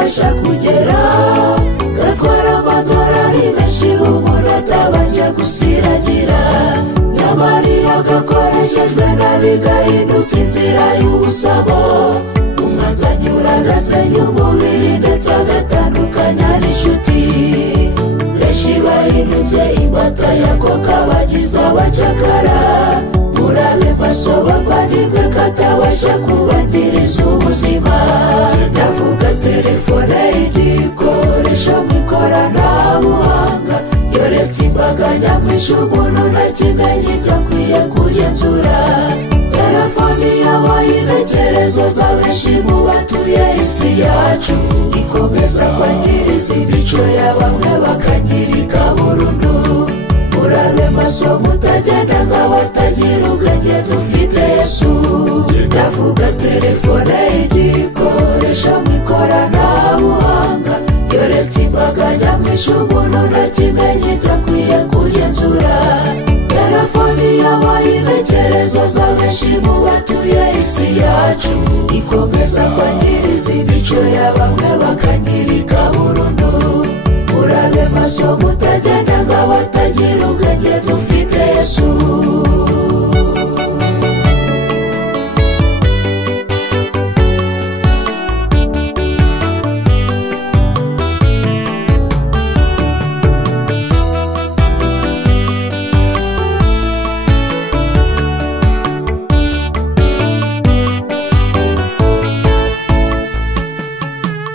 katabasha kugera, gatwara amadolari menshi umuntu atabanje gusiragira. Nyamara iyo gakoreshejwe nabi gahinduka inzira y'ubusamo, umwanzi anyura agasenya umubiri ndetse agatandukanya n'inshuti. Benshi bahindutse imbata yako kabagize abacakara, murabe maso bavandimwe katabasha kubangiriza ubuzima. Ndavuga telefone y'igikoresho mu ikoranabuhanga, yoretse imbaga nyamwinshi umuntu ntakimenye ibyo akwiye kugenzura. Telefoni yabaye intekerezo za benshi mu batuye isi yacu, ikomeza kwangiriza imico ya bamwe bakangirika burundu. Murabe maso mutagenda nk'abatagira ubwenge, dufite Yesu. Ndavuga telefone y'igikoresho mu ikoranabuhanga, yoretse imbaga nyamwinshi umuntu ntakimenye ibyo akwiye kugenzura. Telefoni yabaye intekerezo za benshi mu batuye isi yacu, ikomeza kwangiriza imico ya bamwe bakangirika burundu. Murabe maso mutagenda nk'abatagira ubwenge, dufite Yesu.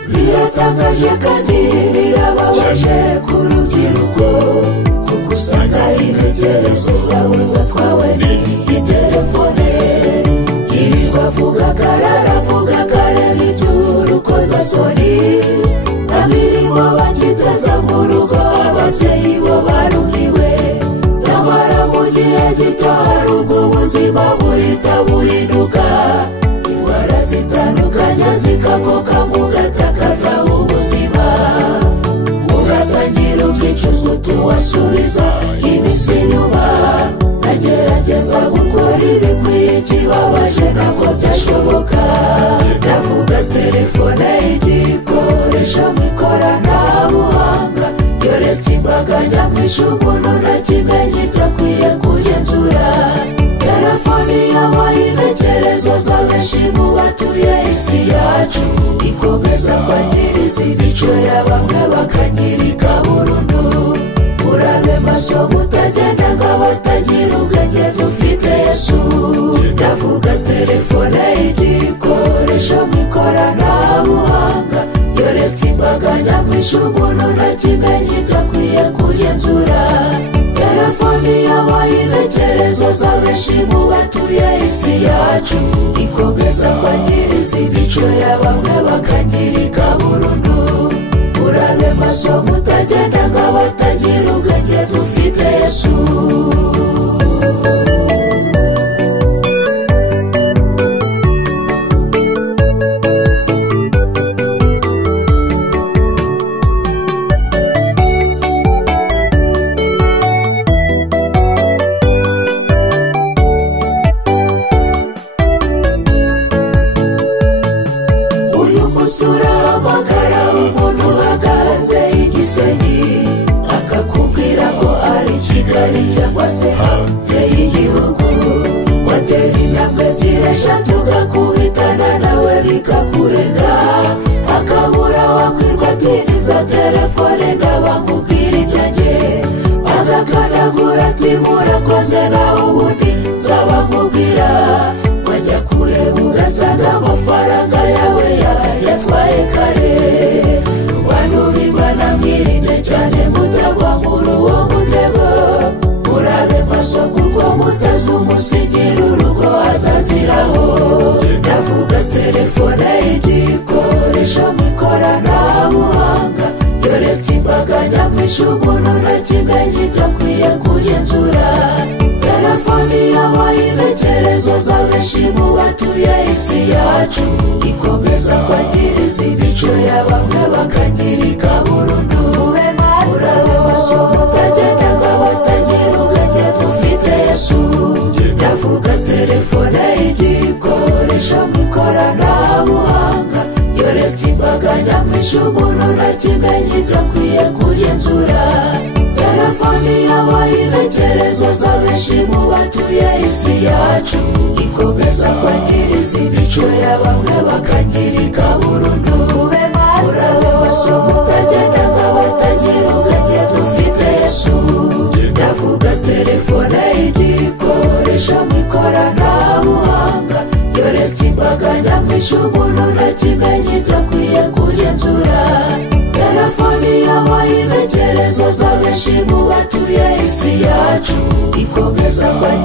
Biratangaje kandi birababaje ku rubyiruko, kuko usanga intekerezo zabo zatwawe n'iyi telefone. Yirirwa avuga karara avuga kareba iby'urukozasoni, nta mirimo bagiteza mu rugo, ababyeyi bo barumiwe. Nyamara mu gihe gito hari ubwo ubuzima buhita buhinduka, indwara zitandukanye zikagoka mugatakaza ubuzima. Mugatangira ubwicuza utuwasubiza iminsi inyuma, nagerageza gukora ibikwiye ikibabaje ntabwo byashoboka. Ndavuga telefone y'igikoresho mu ikoranabuhanga, yoretse imbaga nyamwinshi umuntu ntakimenye ibyo akwiye kugenzura. Telefoni yabaye intekerezo za benshi mu batuye isi yacu, ikomeza kwangiriza imico ya bamwe bakangirika burundu. Murabe maso mutagenda nk'abatagira ubwenge, dufite Yesu. Ndavuga telefone y'igikoresho mu ikoranabuhanga, yoretse imbaga nyamwinshi umuntu ntakimenye ibyo akwiye kugenzura. Telefoni yabaye intekerezo za benshi mu batuye isi yacu, ikomeza kwangiriza imico ya bamwe bakangirika burundu. Murabe maso mutagenda nk'abatagira ubwenge, dufite Yesu. Urahamagara umuntu uhagaze igisenyi, akakubwira ko ari Kigali cyangwa se hanze y'igihugu. Watera intambwe ebyiri eshatu ugakubitana nawe bikakurenga, akabura wakwirwa atiniza telefone ndabamubwira ibyanjye. Agakanagura ati murakoze naho ubundi nzabamubwira. Wajya kureba ugasanga amafaranga yawe yatwaye kare. Bantu b'Imana mwirinde cyane mutagwa muri uwo mutego. Murabe maso kuko mutazi umusigira urugo azaziraho. Ndavuga telefone y'igikoresho mu ikoranabuhanga, yoretse imbaga nyamwinshi umuntu ntakimenye ibyo akwiye kugenzura. Telefoni yabaye intekerezo za benshi mu batuye isi yacu, ikomeza kwangiriza imico ya bamwe bakangirika burundu. Murabe maso mutagenda nk'abatagira ubwenge, dufite Yesu. Ndavuga telefone y'igikoresho mu ikoranabuhanga, yoretse imbaga nyamwinshi nyamwinshi umuntu ntakimenye ibyo akwiye kugenzura. Telefoni yabaye intekerezo za benshi mu batuye isi yacu, ikomeza kwangiriza imico ya bamwe bakangirika burundu. Murabe maso mutagenda nk'abatagira ubwenge, dufite Yesu. Ndavuga telefone igikoresha mu ikoranabuhanga, yoretse imbaga nyamwinshi umuntu ntakimenye ibyo akwiye kugenzura. Telefoni yabaye intekerezo za benshi mu batuye isi yacu, ikomeza kwangiriza